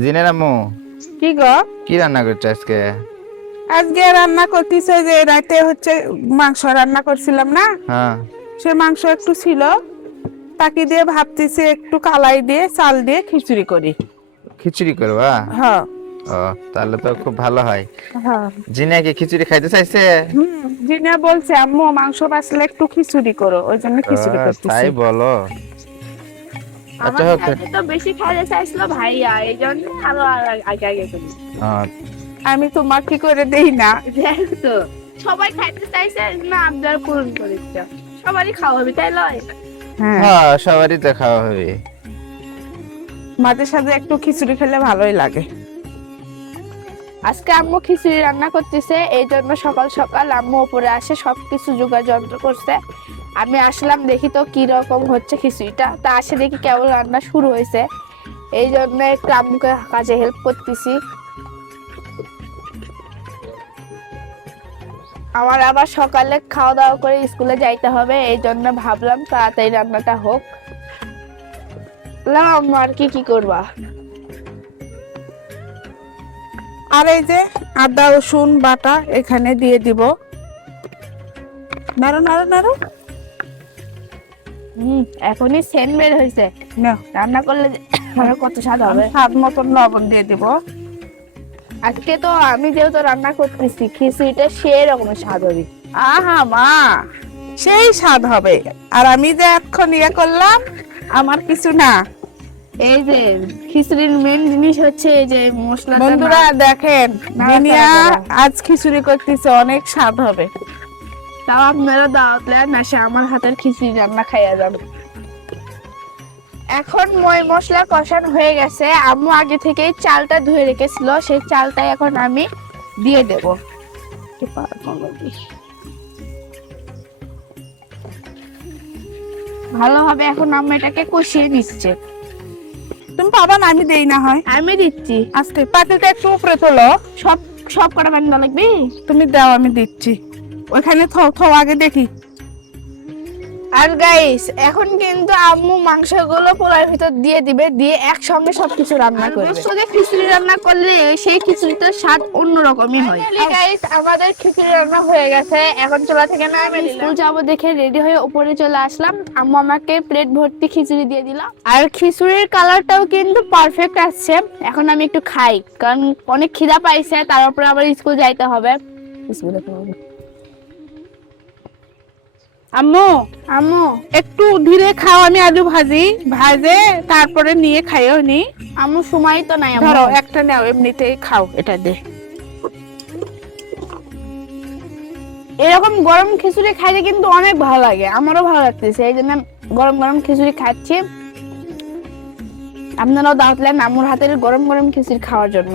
জিনের আম্মু কি গো? কি রান্না করছো আজকে? আজকে রান্না করতেছে যে রাতে হচ্ছে মাংস রান্না করছিলাম না, হ্যাঁ, সে মাংস একটু ছিল, তাকে দিয়ে ভাবতেছি একটু কালাই দিয়ে চাল দিয়ে খিচুড়ি করি। খিচুড়ি করবা? হ্যাঁ ও, তাহলে তো খুব ভালো হয়। হ্যাঁ। জিনা কি খিচুড়ি খাইতে চাইছে? জিনা বলছে আম্মু মাংস বাঁচলে একটু খিচুড়ি করো, ওই জন্য খিচুড়ি করতেছি। তাই বলো? আচ্ছা, আমার হোক। সাথে তো বেশি খাইতে চাইছিল ভাইয়া, এই জন্য আরো আগে আগে করি। হ্যাঁ, আমি তোমার কি করে দেই না? দেখতো সবাই খাইতে চাইছে না, আবদার পূরণ করেছে। সবারই খাওয়া হবে, তাই লয়? হ্যাঁ, হ্যাঁ, সবারই তো খাওয়া হবে। মাঝে সাঝে একটু খিচুড়ি খেলে ভালোই লাগে। আজকে আম্মু খিচুড়ি রান্না করতেছে, এই জন্য সকাল সকাল আম্মু উপরে আসে সবকিছু জোগাড় যন্ত্র করছে। আমি আসলাম দেখি তো কি রকম হচ্ছে খিচুড়িটা, তা আসে দেখি কেবল রান্না শুরু হয়েছে, এই জন্য একটু আম্মুকে কাজে হেল্প করতেছি। আমার আবার সকালে খাওয়া দাওয়া করে স্কুলে যাইতে হবে, এই জন্য ভাবলাম তাড়াতাড়ি রান্নাটা হোক। বললাম, আম্মু আর কি কি করবা? আর এই যে আদা রসুন বাটা এখানে দিয়ে দিব। নাড়ো নাড়ো নাড়ো। এখনই সেন্ট বের হয়েছে, নাও, রান্না করলে আরো কত স্বাদ হবে। স্বাদ মতন লবণ দিয়ে দিব। আজকে তো আমি যেহেতু রান্না করতেছি, খিচুড়িটা সেই রকমের স্বাদ হবে। আহা মা, সেই স্বাদ হবে। আর আমি যে এখন ইয়ে করলাম, আমার কিছু না। এই যে খিচুড়ির মেন জিনিস হচ্ছে এই যে মশলা। বন্ধুরা দেখেন, নাড়াচাড়া জিনিয়া করা। আজ খিচুড়ি করতেছে, অনেক স্বাদ হবে। তাও আপনারা দাওয়াত দেন, এসে আমার হাতের খিচুড়ি রান্না খাইয়া যাবে। এখন মই মশলা কষানো হয়ে গেছে, আম্মু আগে থেকেই চালটা ধুয়ে রেখেছিল, সেই চালটাই এখন আমি দিয়ে দেব। ভালোভাবে এখন আম্মু এটাকে কষিয়ে নিচ্ছে। তুমি পাবা না, আমি দেই না হয়। আমি দিচ্ছি। আজকে পাতিলটা একটু উপরে তোলো। সব সব কটা পানি দেওয়া লাগবে? তুমি দাও, আমি দিচ্ছি। ওখানে থো থো আগে দেখি। আর গাইস, এখন কিন্তু আম্মু মাংসগুলো পোলার ভিতর দিয়ে দিবে, দিয়ে একসঙ্গে সবকিছু রান্না করবে। এর সঙ্গে খিচুড়ি রান্না করলে সেই খিচুড়িটার স্বাদ অন্যরকমই হয়। গাইস, আমাদের খিচুড়ি রান্না হয়ে গেছে, এখন চুলা থেকে নামিয়ে স্কুল যাবো দেখে রেডি হয়ে উপরে চলে আসলাম। আম্মু আমাকে প্লেট ভর্তি খিচুড়ি দিয়ে দিল, আর খিচুড়ির কালারটাও কিন্তু পারফেক্ট আসছে। এখন আমি একটু খাই, কারণ অনেক খিদা পাইছে, তার উপরে আবার স্কুল যাইতে হবে। আম্মু, আম্মু একটু ধীরে খাও, আমি আলু ভাজি ভাজে তারপরে নিয়ে খাইও নি। আম্মু সময় তো নাই। ধরো একটা নাও, এমনিতেই খাও, এটা দে। এরকম গরম খিচুড়ি খাইতে কিন্তু অনেক ভালো লাগে, আমারও ভালো লাগতেছে, এই জন্য গরম গরম খিচুড়ি খাচ্ছি। আপনারাও দাওয়াত দেন আম্মুর হাতের গরম গরম খিচুড়ি খাওয়ার জন্য।